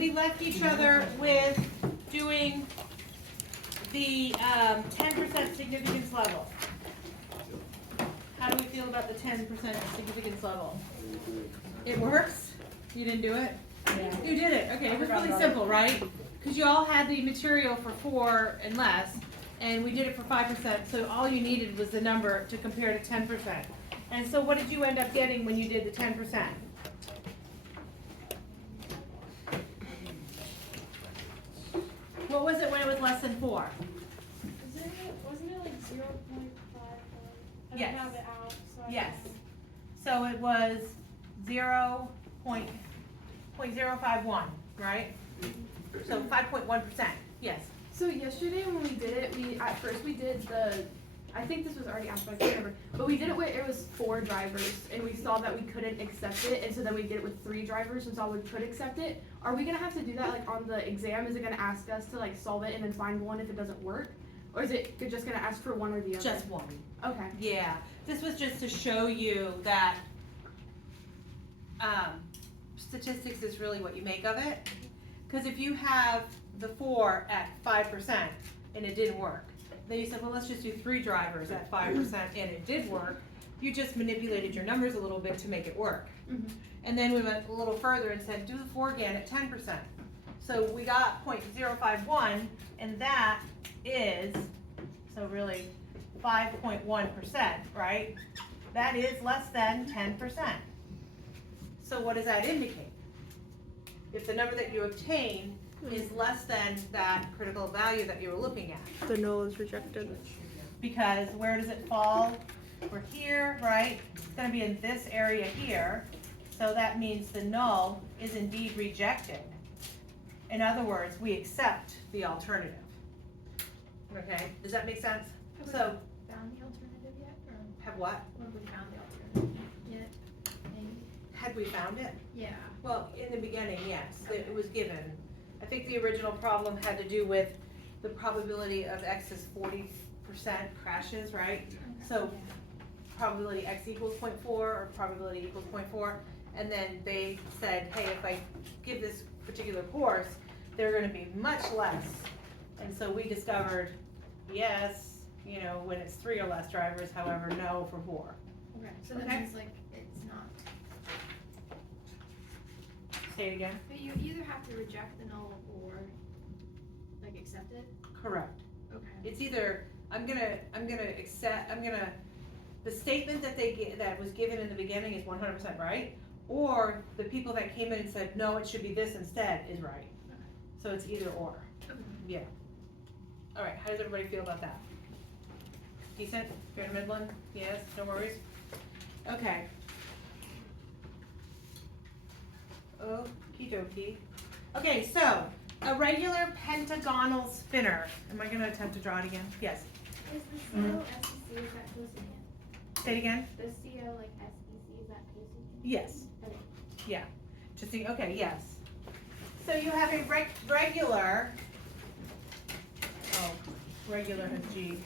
we left each other with doing the 10% significance level. How do we feel about the 10% significance level? It works? You didn't do it? Yeah. You did it. Okay, it was really simple, right? Because you all had the material for 4 and less, and we did it for 5%, so all you needed was the number to compare to 10%. And so what did you end up getting when you did the 10%? What was it when it was less than 4? Wasn't it like 0.5? I Yes. don't have it out, so I Yes. don't know. So it was 0.051, right? So 5.1%, yes. So yesterday when we did it, at first we did I think this was already asked, but I can't remember. But we did it with, it was 4 drivers, and we saw that we couldn't accept it, and so then we did it with 3 drivers and saw we could accept it. Are we gonna have to do that like on the exam? Is it gonna ask us to like solve it and then find one if it doesn't work? Or is it just gonna ask for one or the other? Just one. Okay. Yeah, this was just to show you that statistics is really what you make of it. Because if you have the 4 at 5% and it didn't work, then you said, well, let's just do 3 drivers at 5% and it did work. You just manipulated your numbers a little bit to make it work. Mm-hmm. And then we went a little further and said, do the 4 again at 10%. So we got 0.051, and that is, so really 5.1%, right? That is less than 10%. So what does that indicate? If the number that you obtain is less than that critical value that you were looking at. The null is rejected. Because where does it fall? We're here, right? It's gonna be in this area here. So that means the null is indeed rejected. In other words, we accept the alternative. Okay, does that make sense? Have So, we found the alternative yet, or have what? have we found the alternative yet? Maybe? Had we found it? Yeah. Well, in the beginning, yes, it was given. I think the original problem had to do with the probability of X is 40% crashes, right? So probability X equals 0.4 or probability equals 0.4. And then they said, hey, if I give this particular course, they're gonna be much less. And so we discovered, yes, you know, when it's 3 or less drivers, however, no for 4. Okay, so that Okay. means like it's not, Say it again. but you either have to reject the null or like accept it? Correct. Okay. It's either, the statement that that was given in the beginning is 100% right, or the people that came in and said, no, it should be this instead is right. So it's either or. Okay. Yeah. All right, how does everybody feel about that? Decent? Fair to Midland? Yes, no worries? Okay. Okie dokie. Okay, so a regular pentagonal spinner. Am I gonna attempt to draw it again? Yes. Is the CO SEC, is that close again? Say it again? The CO like SEC, is that close again? Yes. Okay. Yeah. Just think, okay, yes. So you have a regular, regular has G,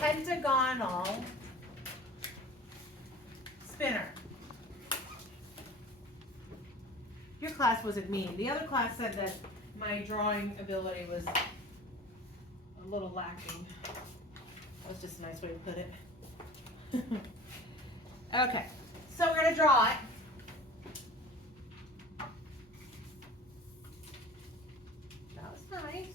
pentagonal spinner. Your class wasn't mean. The other class said that my drawing ability was a little lacking. That was just a nice way to put it. Okay, so we're gonna draw it. That was nice.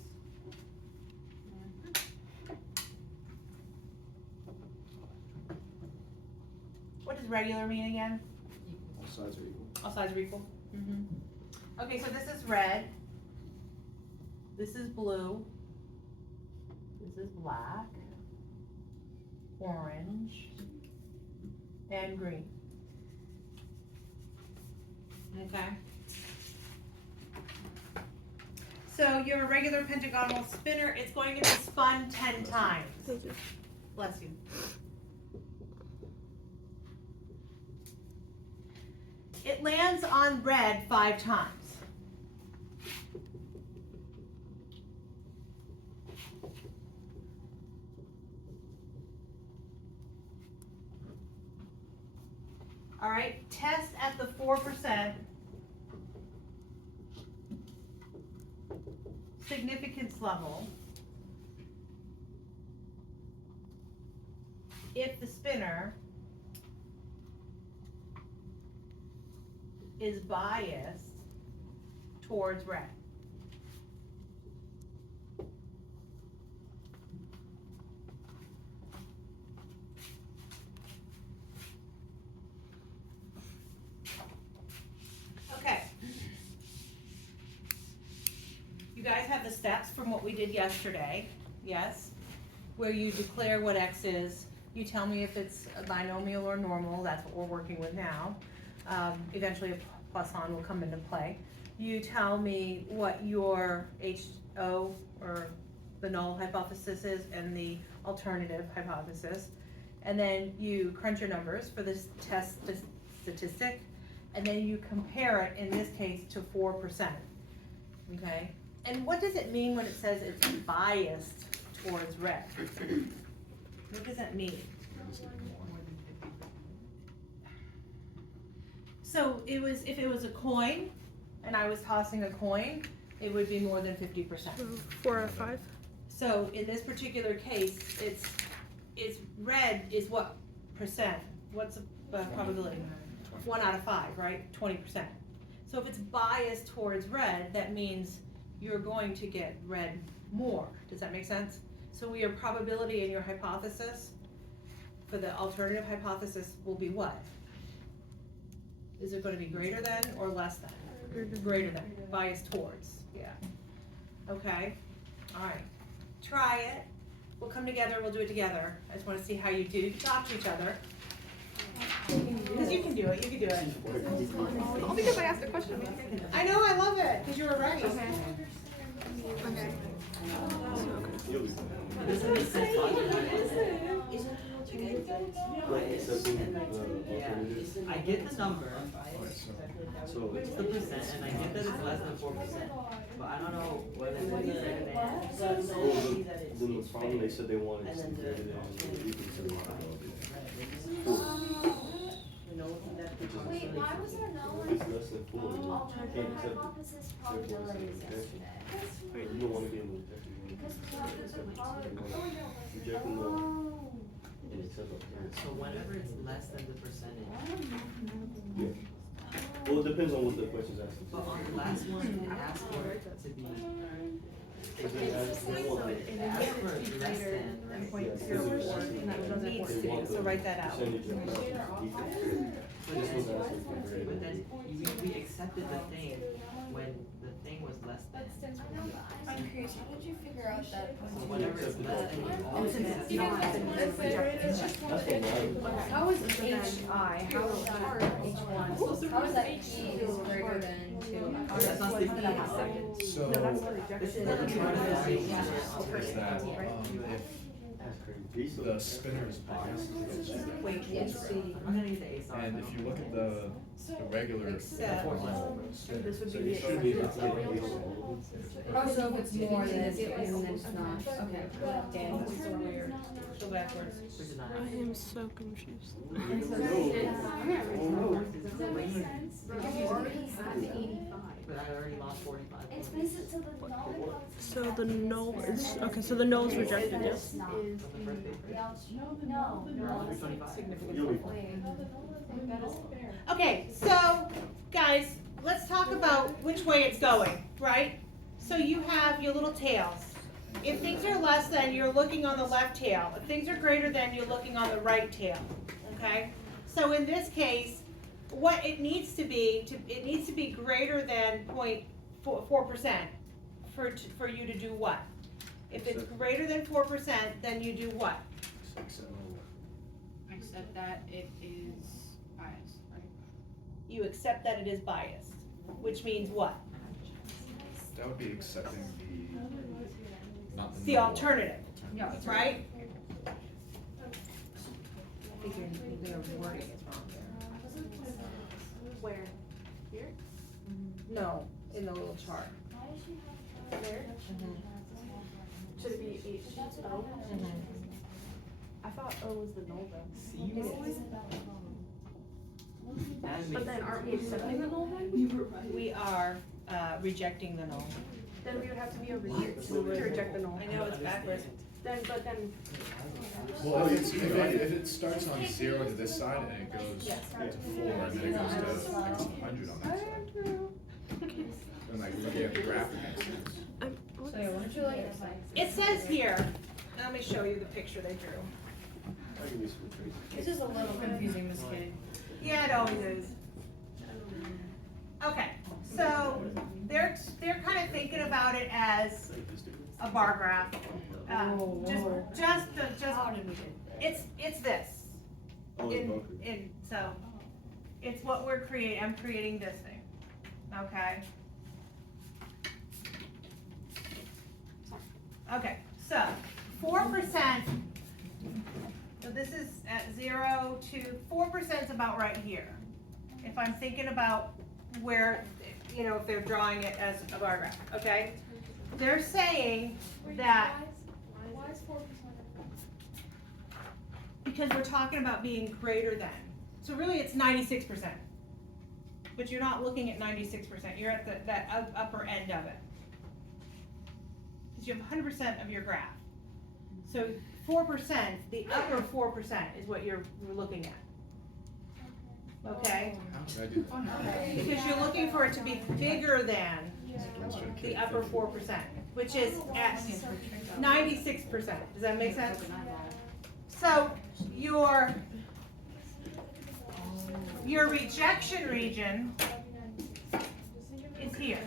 What does regular mean again? All sides are equal. All sides are equal? Okay, so this is red. This is blue. This is black. Orange. And green. Okay. So you have a regular pentagonal spinner. It's going to be spun 10 times. Thank you. Bless you. It lands on red 5 times. All right, test at the 4% significance level, if the spinner is biased towards red. Okay. You guys have the steps from what we did yesterday, yes? Where you declare what X is, you tell me if it's a binomial or normal, that's what we're working with now. Eventually a Poisson will come into play. You tell me what your HO, or the null hypothesis is, and the alternative hypothesis. And then you crunch your numbers for this test statistic, and then you compare it, in this case, to 4%, okay? And what does it mean when it says it's biased towards red? What does that mean? So it was, if it was a coin, and I was tossing a coin, it would be more than 50%. 4 or 5. So in this particular case, it's red is what percent? What's the probability? 1 out of 5, right? 20%. So if it's biased towards red, that means you're going to get red more. Does that make sense? So your probability in your hypothesis for the alternative hypothesis will be what? Is it going to be greater than or less than? Greater than, biased towards, yeah. Okay, all right. Try it. We'll come together, we'll do it together. I just want to see how you do. You can talk to each other. Because you can do it, you can do it. All because I asked a question. I know, I love it, because you were right. Okay. I get the number, So it's the percent, and I get that it's less than 4%, but I don't know whether it's greater than. then the problem, they said they wanted to be greater than, you can say Wait, why was there no if it's less than 4, you can't alternative accept it. hypothesis Therefore, it's probabilities okay. yesterday? You don't want to be in the rejected one. Because we have the Rejecting the, Oh. and accept the So whenever it's less than the percentage, Yeah. Well, it depends on what the question's asking. but on the last one, it asked for it to be, If they ask, they want it. it asked for less than. Needs to be, so write that out. Percentage of equal. This was asking for greater But than. then we accepted the thing when the thing was less than. I'm curious, how did you figure out that? So whenever it's less than, you always accept You don't have it. to That's what matters. How is HI, how is H1, how is that P is greater than 2? That's not the thing. So, This is what I'm trying to say. is that if the spinner is biased, Wait, Yes. I'm gonna need the ASR. and if you look at the regular Except- spinner, This would so be you the should be able to exception. get an Oh, so if it's more than it's not, okay. Dan. Go backwards. We're I denying. am so confused. But I already lost 45. It's basically so the null So the null is, okay, so the null is rejected, yes? So the first paper, No, you're on no. 325. You'll be fine. Okay, so, guys, let's talk about which way it's going, right? So you have your little tails. If things are less than, you're looking on the left tail. If things are greater than, you're looking on the right tail, okay? So in this case, what it needs to be, it needs to be greater than 0.4% for you to do what? If it's greater than 4%, then you do what? Except that it is biased, right? You accept that it is biased, which means what? that would be accepting not the. The null. alternative, Yeah. right? I think their wording is wrong there. Where? Here? No, in the little chart. Where? Should it be H O? I thought O was the null though. But then aren't we accepting the null then? We are rejecting the null. then we would have to be over here to reject the null. I know it's backwards. But then, Well, if it starts on 0 to this side and it goes to 4 and then it goes to like 100 on that side. And like looking at the graph, it makes sense. So yeah, why don't you like? It says here, let me show you the picture they drew. I can be some crazy. This is a little confusing, Miss Kitty. Yeah, it always is. Okay, so they're kind of thinking about it as a bar graph. Just, it's this. Oh, it's broken. So, it's what we're creating, I'm creating this thing, okay? Okay, so, 4%, so this is at 0 to, 4% is about right here. If I'm thinking about where, you know, if they're drawing it as a bar graph, okay? They're saying that, Why is 4%? because we're talking about being greater than. So really it's 96%. But you're not looking at 96%, you're at that upper end of it. Because you have 100% of your graph. So 4%, the upper 4% is what you're looking at. Okay? How did I do that? Because you're looking for it to be bigger than the upper 4%, which is at 96%. Does that make sense? So your rejection region is here.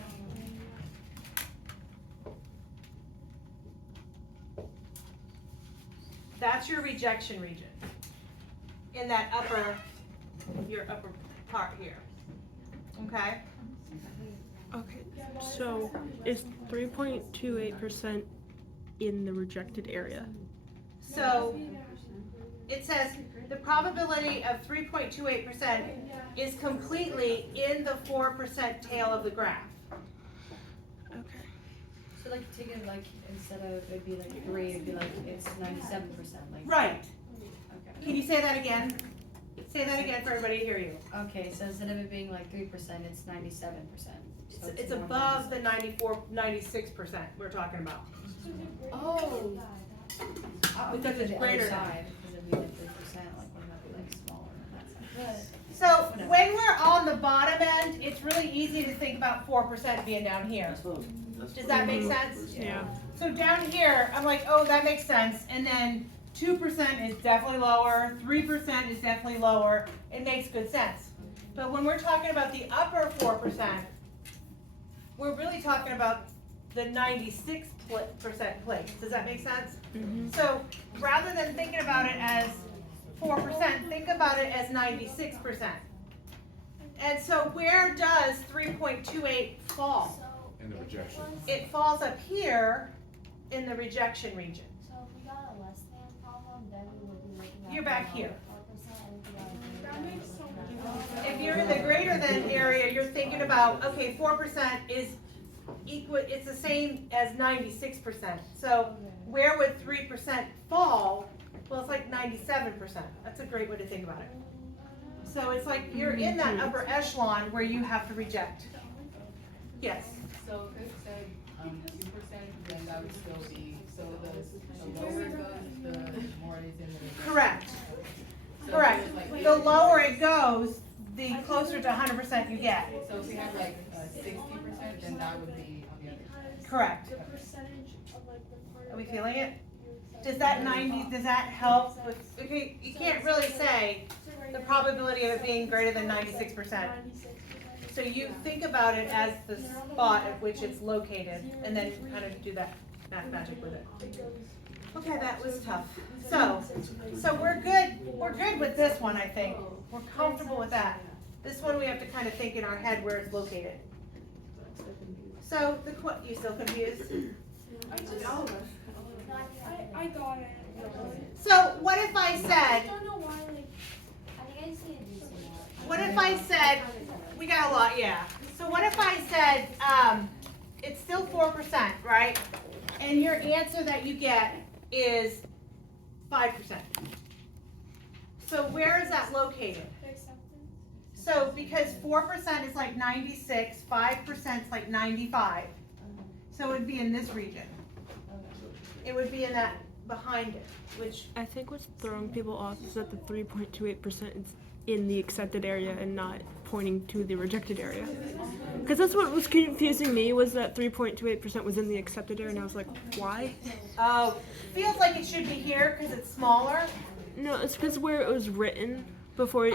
That's your rejection region in that your upper part here. Okay? Okay, so is 3.28% in the rejected area? So it says the probability of 3.28% is completely in the 4% tail of the graph. Okay. So like take it like instead of it'd be like 3, it'd be like it's 97%. Like Right. Okay. Can you say that again? Say that again for everybody to hear you. Okay, so instead of it being like 3%, it's 97%. So It's more above than- the 96% we're talking about. Oh. Because it's the greater other than. side, because it'd be like 3%, like wouldn't that be like smaller on that side? So when we're on the bottom end, it's really easy to think about 4% being down here. Does that make sense? Yeah. So down here, I'm like, oh, that makes sense. And then 2% is definitely lower, 3% is definitely lower. It makes good sense. But when we're talking about the upper 4%, we're really talking about the 96% place. Does that make sense? Mm-hmm. So rather than thinking about it as 4%, think about it as 96%. And so where does 3.28 fall? In the rejection. It falls up here in the rejection region. So if we got a less than problem, then we would be looking at. You're back here. 4%, and if we got a That makes so much sense. If you're in the greater than area, you're thinking about, okay, 4% is equal, it's the same as 96%. So where would 3% fall? Well, it's like 97%. That's a great way to think about it. So it's like you're in that upper echelon where you have to reject. Yes. So if it said 2%, then that would still be, so the lower it goes, the more it is in the. Correct. So Correct. if it was The like lower it goes, the closer to 100% you get. So if we had like 60%, then that would be on the other side. Correct. The percentage of like the part. Are we feeling it? Does that 90, does that help with, okay, you can't really say the probability of it being greater than 96%. So you think about it as the spot at which it's located, and then kind of do that math magic with it. Okay, that was tough. So we're good with this one, I think. We're comfortable with that. This one we have to kind of think in our head where it's located. So you still confused? I got it. So what if I I said, don't know why, like, I think I just need to do some more. what if I said, we got a lot, yeah. So what if I said, it's still 4%, right? And your answer that you get is 5%. So where is that located? Acceptance. So because 4% is like 96, 5% is like 95. So it would be in this region. It would be in that, behind it, which, I think what's throwing people off is that the 3.28% is in the accepted area and not pointing to the rejected area. Because that's what was confusing me, was that 3.28% was in the accepted area, and I was like, why? oh, feels like it should be here because it's smaller. No, it's because where it was written before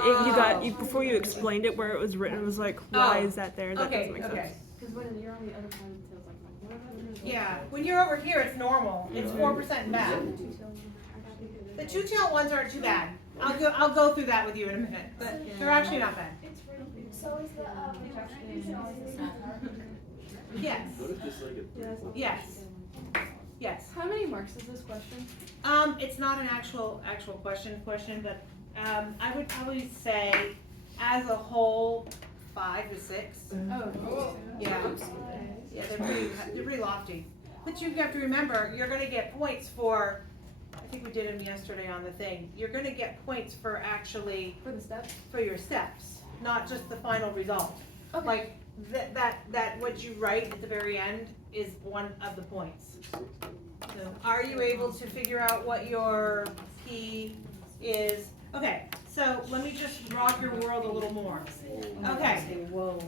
before you explained it, where it was written, it was like, why is that there? That Okay, doesn't make okay. sense. Because when you're on the other side, it feels like. Yeah, when you're over here, it's normal. It's 4% bad. The two-tail ones aren't too bad. I'll go through that with you in a minute, but they're actually not bad. So is the, rejection always the smaller? Yes, What if this like a yes, yes. How many marks is this question? It's not an actual question, but, I would probably say, as a whole, 5 to 6. Oh. Yeah, yeah, they're pretty lofty. But you have to remember, you're gonna get points for, I think we did them yesterday on the thing, you're gonna get points for actually, For the steps? for your steps, not just the final result. Okay. Like, that what you write at the very end is one of the points. So, are you able to figure out what your P is? Okay, so let me just rock your world a little more. Okay. Whoa.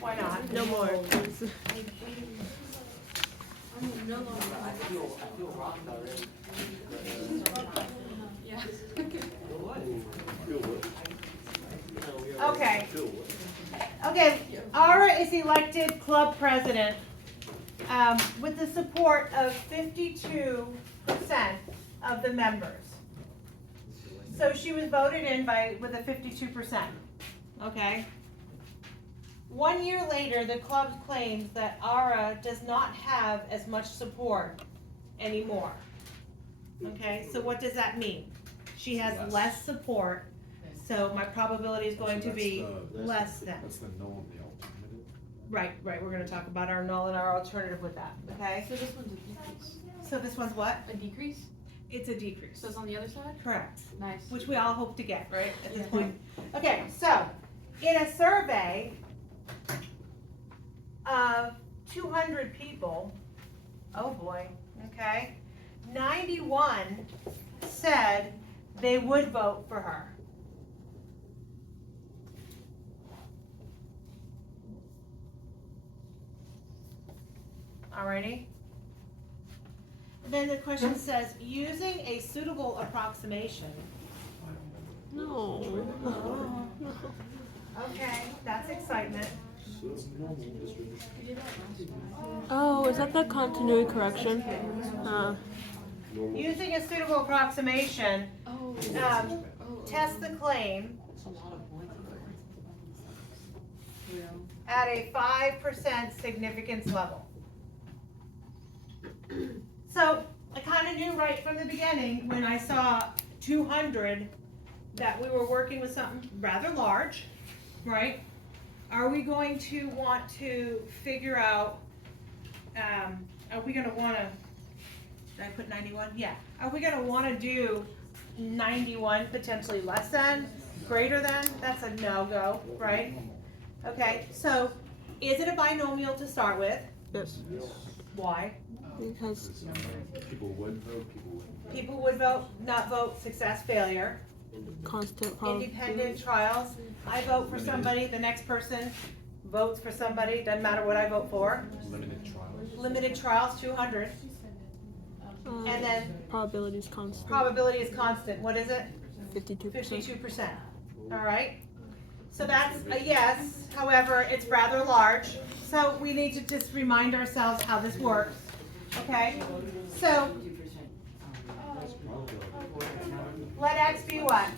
Why not? No more, please. I feel rocked already. Yeah. Feel what? Okay. Feel what? Okay, Ara is elected club president with the support of 52% of the members. So she was voted in with a 52%. Okay. 1 year later, the club claims that Ara does not have as much support anymore. Okay, so what does that mean? She has less support, so my probability is going to be less than. That's the null and the alternative. Right, we're gonna talk about our null and our alternative with that, okay? So this one's a decrease. So this one's what? A decrease? It's a decrease. So it's on the other side? Correct. Nice. Which we all hope to get, right, at this point? Okay, so, in a survey of 200 people, oh boy, okay, 91 said they would vote for her. Alrighty? Then the question says, using a suitable approximation. No. Okay, that's excitement. So it's normal distribution. Oh, is that the continuity correction? Normal. Using a suitable approximation, Oh. test the claim It's a lot of points. at a 5% significance level. So I kind of knew right from the beginning when I saw 200 that we were working with something rather large, right? Are we going to want to figure out, are we gonna wanna, did I put 91? Yeah. Are we gonna wanna do 91 potentially less than, greater than? That's a no-go, right? Okay, so is it a binomial to start with? Yes. Why? Because People would vote, people wouldn't. People would vote, not vote, success, failure. constant probability. Independent trials. I vote for somebody, the next person votes for somebody, doesn't matter what I vote for. Limited trials. Limited trials, 200. And then Probability is constant. probability is constant. What is it? 52%. 52%. All right. So that's a yes. However, it's rather large. So we need to just remind ourselves how this works. Okay? So let X be what?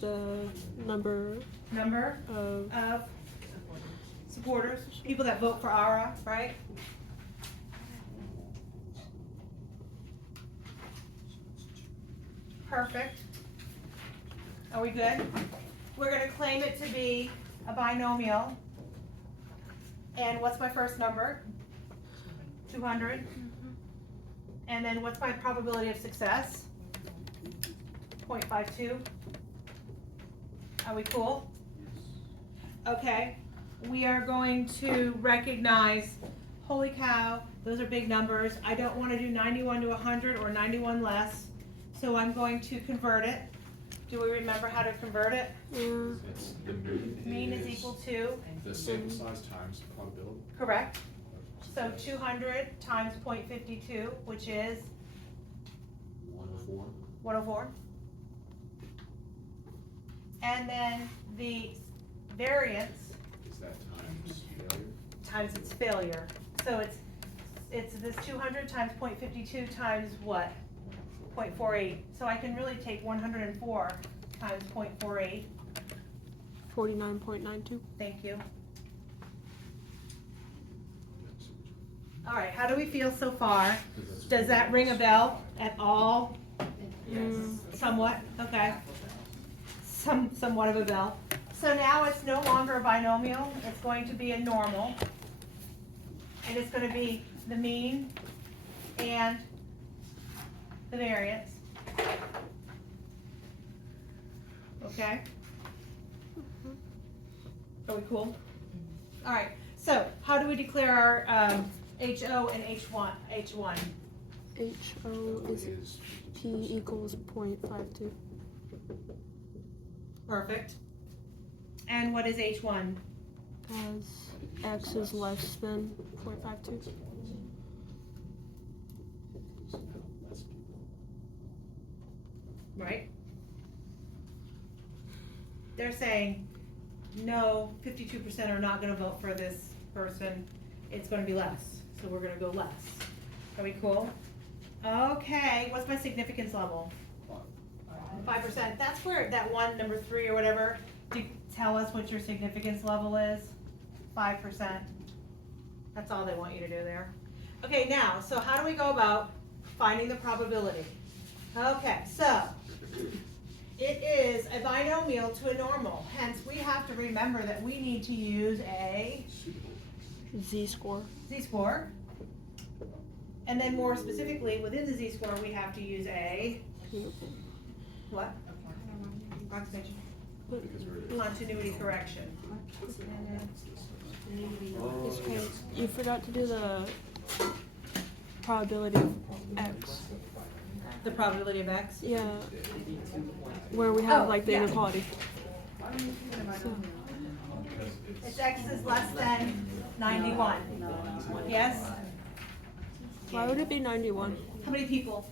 The number Number of supporters, people that vote for ARA, right? Perfect. Are we good? We're gonna claim it to be a binomial. And what's my first number? 200. And then what's my probability of success? 0.52. Are we cool? Okay. we are going to recognize, holy cow, those are big numbers. I don't wanna do 91 to 100 or 91 less, so I'm going to convert it. Do we remember how to convert it? It's the Mean is equal to, the sample size times probability. correct? So 200 times 0.52, which is 104. 104. And then the variance Is that times failure? times its failure. So it's this 200 times 0.52 times what? 0.48. So I can really take 104 times 0.48. 49.92. Thank you. All right, how do we feel so far? Does that ring a bell at all? Somewhat, okay. Somewhat of a bell. So now it's no longer a binomial, it's going to be a normal. And it's gonna be the mean and the variance. Okay? Are we cool? All right, so how do we declare our HO and H1? HO is P equals 0.52. Perfect. And what is H1? As X is less than 0.52. Right? They're saying, no, 52% are not gonna vote for this person, it's gonna be less, so we're gonna go less. Are we cool? Okay, what's my significance level? 5%, that's where that one, number 3 or whatever, to tell us what your significance level is, 5%. That's all they want you to do there. Okay, now, so how do we go about finding the probability? Okay, so, it is a binomial to a normal, hence we have to remember that we need to use a Z-score. Z-score. And then more specifically, within the Z-score, we have to use a, what? Approximation. Continuity correction. Okay, you forgot to do the probability of X. The probability of X? Yeah. Where we have Oh, like the yeah. inequality. So, If X is less than 91, yes? why would it be 91? How many people?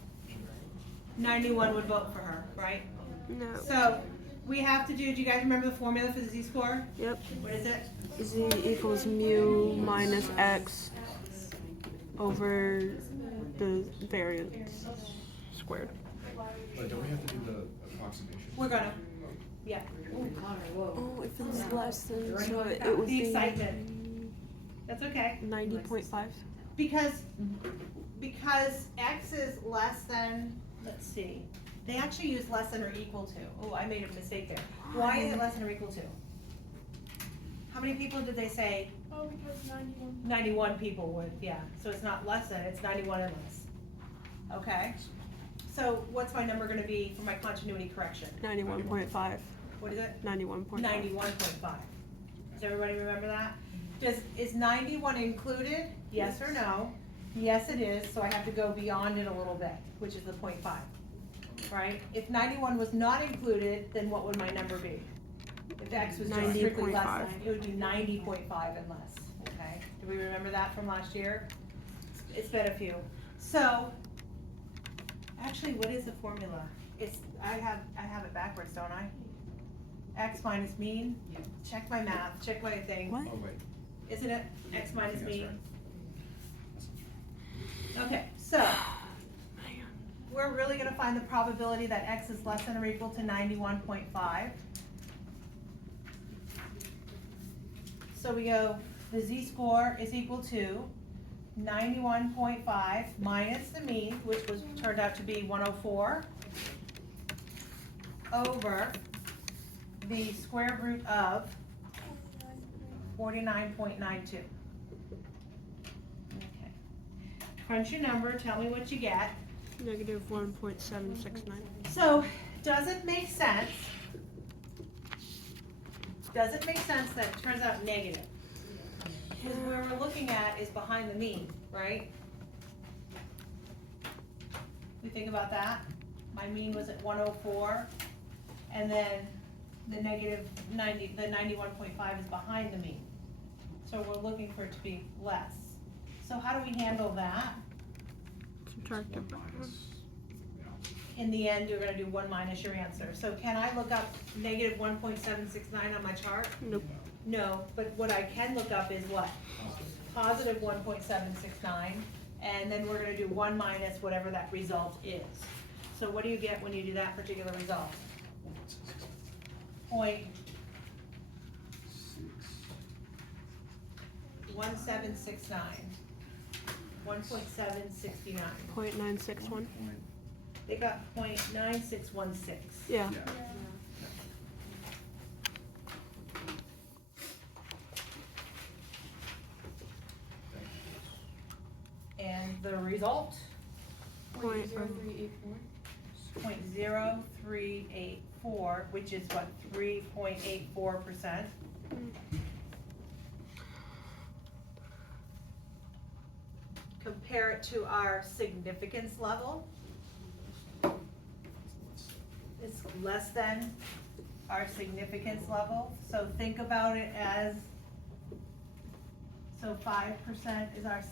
91 would vote for her, right? No. So, we have to do you guys remember the formula for the Z-score? Yep. What is it? Z equals mu minus X over the variance squared. But don't we have to do the approximation? We're gonna, yeah. Oh, if it's less than, so it would The be excitement. That's okay. 90.5. Because X is less than, let's see, they actually use less than or equal to. Oh, I made a mistake there. Why is it less than or equal to? How many people did they say? Oh, because 91. 91 people would, yeah. So it's not less than, it's 91 and less. Okay? So what's my number gonna be for my continuity correction? 91.5. What is it? 91.5. 91.5. Does everybody remember that? Is 91 included? Yes or no? Yes, it is, so I have to go beyond it a little bit, which is the 0.5, right? If 91 was not included, then what would my number be? If X was just strictly less than, 90.5. it would be 90.5 and less, okay? Do we remember that from last year? It's been a few. So, actually, what is the formula? I have it backwards, don't I? X minus mean? Yeah. Check my math, check my thing. What? Oh, wait. Isn't it? X minus I think mean? that's right. That sounds right. Okay, so, we're really gonna find the probability that X is less than or equal to 91.5. So we go, the Z-score is equal to 91.5 minus the mean, which turned out to be 104, over the square root of 49.92. Okay. Crunch your number, tell me what you get. Negative 1.769. So, does it make sense? Does it make sense that it turns out negative? Because where we're looking at is behind the mean, right? We think about that, my mean was at 104, and then the negative 90, the 91.5 is behind the mean. So we're looking for it to be less. So how do we handle that? Subtract it. One minus, you know, In the end, you're gonna do 1 minus your answer. So can I look up negative 1.769 on my chart? Nope. No, but what I can look up is what? Positive 1.769, and then we're gonna do 1 minus whatever that result is. So what do you get when you do that particular result? Point 1769. 1.769. 0.961. They got 0.9616. Yeah. yeah. And the result, Point- 0.0384, which is what, 3.84%. Compare it to our significance level. It's less than our significance level, so think about it as, so 5% is our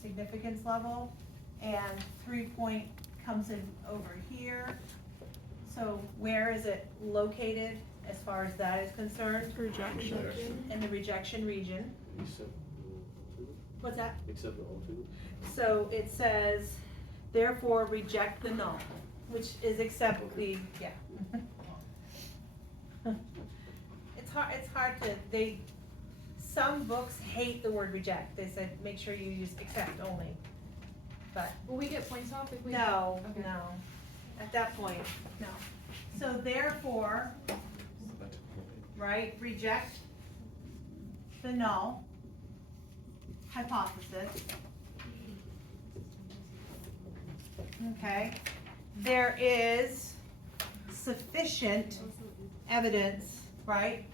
significance level, and 3 point comes in over here. So where is it located as far as that is concerned? Rejection. In the rejection region. Except What's that? except the alternate. So it says, therefore reject the null, which is accept the, yeah. It's hard to, some books hate the word reject. They said, make sure you use accept only. But Will we get points off if we? no, Okay. no, at that point, no. So therefore, right, reject the null hypothesis. Okay, there is sufficient evidence, right?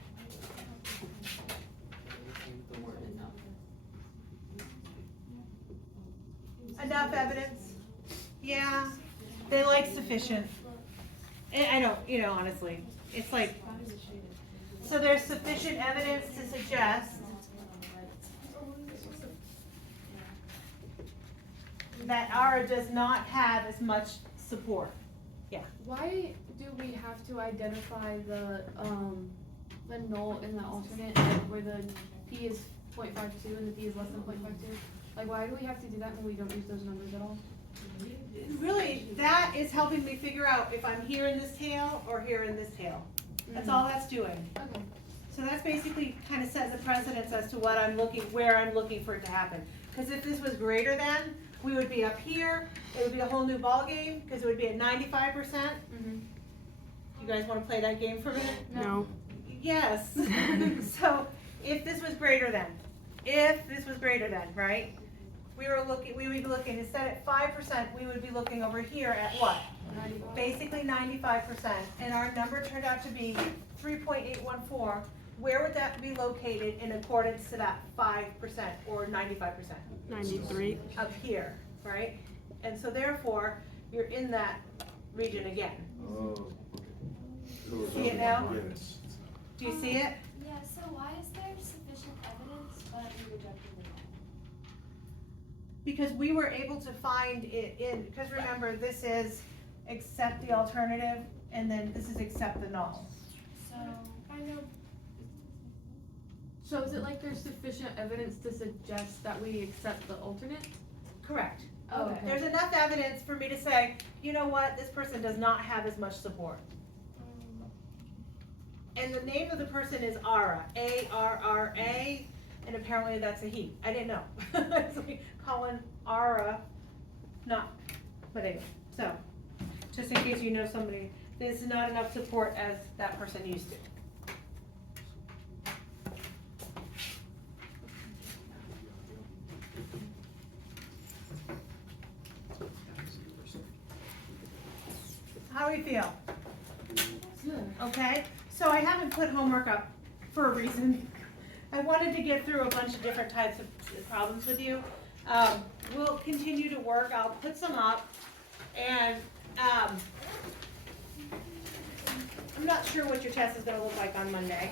Enough evidence? Yeah, they like sufficient. I know, honestly, it's like, so there's sufficient evidence to suggest that ARA does not have as much support. Why do we have to identify the null in the alternate, like where the P is 0.52 and the P is less than 0.52? Like, why do we have to do that when we don't use those numbers at all? Really, that is helping me figure out if I'm here in this tail or here in this tail. That's all that's doing. Okay. So that's basically kind of setting the precedence as to what I'm looking, where I'm looking for it to happen. Because if this was greater than, we would be up here, it would be a whole new ballgame, because it would be at 95%. Mm-hmm. You guys wanna play that game for a minute? No. Yes. So, if this was greater than, right? We would be looking, instead at 5%, we would be looking over here at what? Basically 95%, and our number turned out to be 3.814. Where would that be located in accordance to that 5% or 95%? 93. Up here, right? And so therefore, you're in that region again. Oh. See it now? Yes. Do you see it? Yeah, so why is there sufficient evidence but we rejected the null? Because we were able to find it in, because remember, this is accept the alternative, and then this is accept the null. So, kind of, So is it like there's sufficient evidence to suggest that we accept the alternate? Correct. Oh, okay. There's enough evidence for me to say, you know what, this person does not have as much support. And the name of the person is ARA, A-R-R-A, and apparently that's a he. I didn't know. So we call him ARA, not, but anyway, so, just in case you know somebody, there's not enough support as that person used to. How do we feel? Good. Okay, so I haven't put homework up for a reason. I wanted to get through a bunch of different types of problems with you. We'll continue to work, I'll put some up, and, I'm not sure what your test is gonna look like on Monday.